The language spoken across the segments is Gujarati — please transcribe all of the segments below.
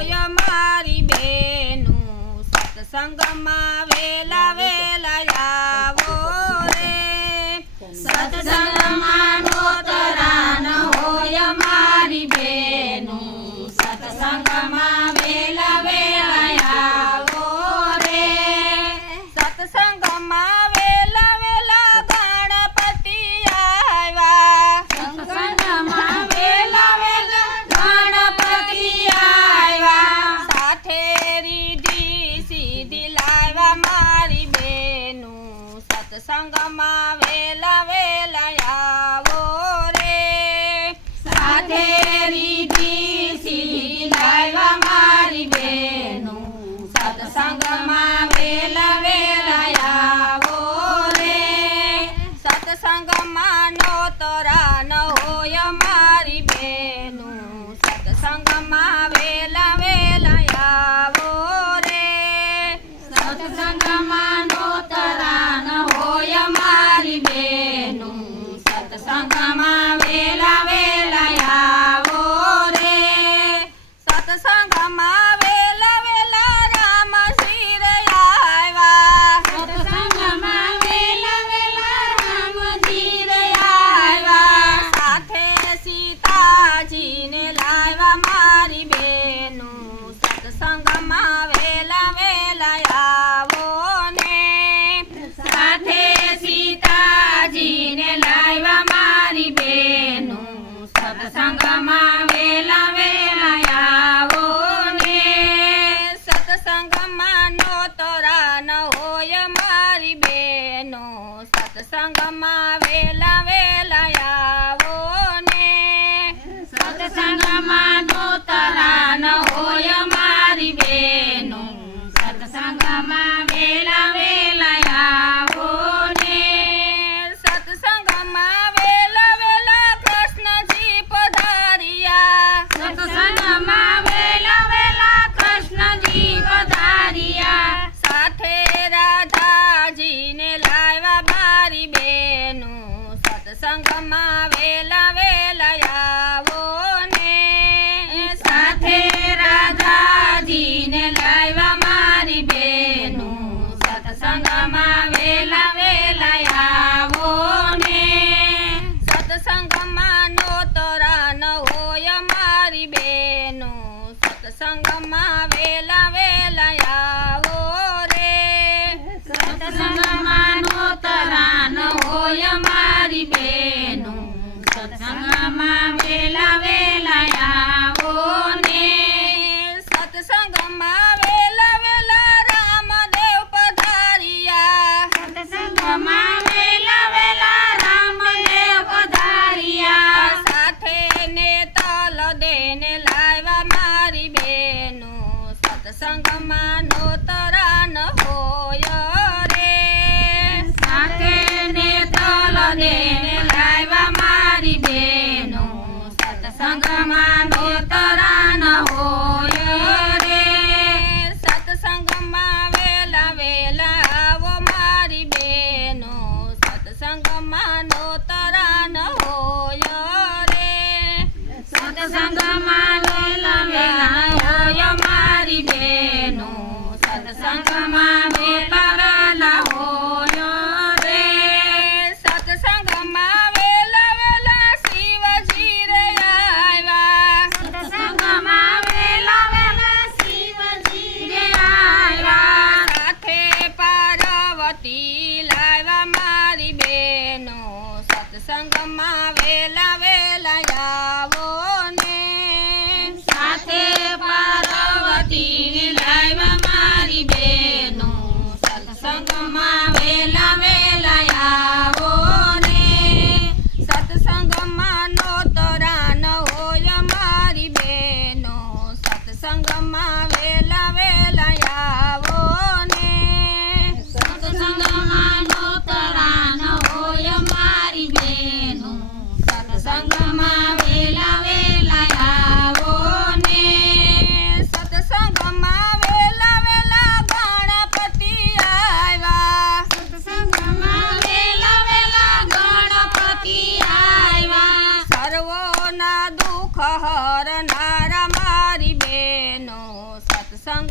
હોય મારી બેનું સત્સંગમાં વેલા વેલા આવો રે સત્સંગમાં નોતરાન હોય મારી બેનું સત્સંગમાં વેલા વેલા આવો રે સત્સંગમાં વેલા વેલા ગણપતિ આવ્યા સત્સંગમાં વેલા વેલા ગણપતિ આવ્યા સાથે રીઢી સીધી લાવ્યા મારી બેનું સત્સંગમાં વેલા વેલા આવો રે સાથે રીઢી સીધી લાવ્યા મારી બેનું સત્સંગમાં વેલા વેલા આવો રે સત્સંગમાં નોતરા ન હોય મારી બેનું સત્સંગમાં વેલા વેલા આવો રે સત્સંગમાં નોતરા ન હોય મારી બેનું સત્સંગમાં વેલા વેલા આવો રે સત્સંગમાં વેલા વેલા રામ શિર આવ્યા સત્સંગમાં વેલા વેલા રામજી આવ્યા સાથે સીતાજીને લાવ્યા મારી બેનું સત્સંગમાં વેલા વેલા આવો ને સાથે સીતાજીને લાવ્યા મારી બેનું સત્સંગમાં વેલા વેલા આવો ને સત્સંગમાં નોતરા ન હોય મારી બેનો સત્સંગમાં વેલા વેલા આવો ને સત્સંગમાં નોતરા ન હોય મારી બેનો સત્સંગમાં વેલા વેલા આવો ને સત્સંગમાં વેલા વેલા કૃષ્ણજી પધાર્યા સત્સંગમાં વેલા વેલા કૃષ્ણજી પધાર્યા સાથે રાધાજીને લાવ્યા મારી બેનું સત્સંગમાં વેલા વેલા આવો ને સાથે રાધાજીને લાવ્યા મારી બેનું સત્સંગમાં વેલા વેલા આવો ને સત્સંગમાં નોતરા ન હોય મારી બેનું સત્સંગમાં વેલા વેલા આવો રે સત્સંગમાં નોતરા ન હોય મારી બેનું સત્સંગમાં વેલા વેલા આવો ને સત્સંગમાં વેલા વેલા રામદેવ પધાર્યા સત્સંગમાં વેલા વેલા રામદેવ પધાર્યા સાથે ને તલ દેને લાવ્યા મારી બેનું સત્સંગમાં નોતરા ન હોય રે સાથે ને તલ દેને લાવ્યા મારી બેનું સત્સંગમાં નોતરા ન હોય રે સત્સંગમાં વેલા વેલા આવો મારી બેનો સત્સંગમાં નોતરા ન હોય રે સત્સંગમાં વેલા વેલા હોય મારી બેનો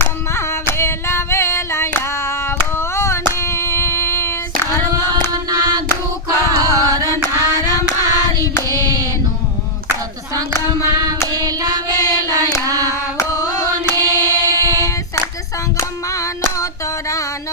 સત્સંગમાં વેલા વેલા આવો ને સર્વના દુઃખ હરનાર મારી બેનો સત્સંગમાં વેલા વેલા આવો ને સત્સંગમાં નો તરાન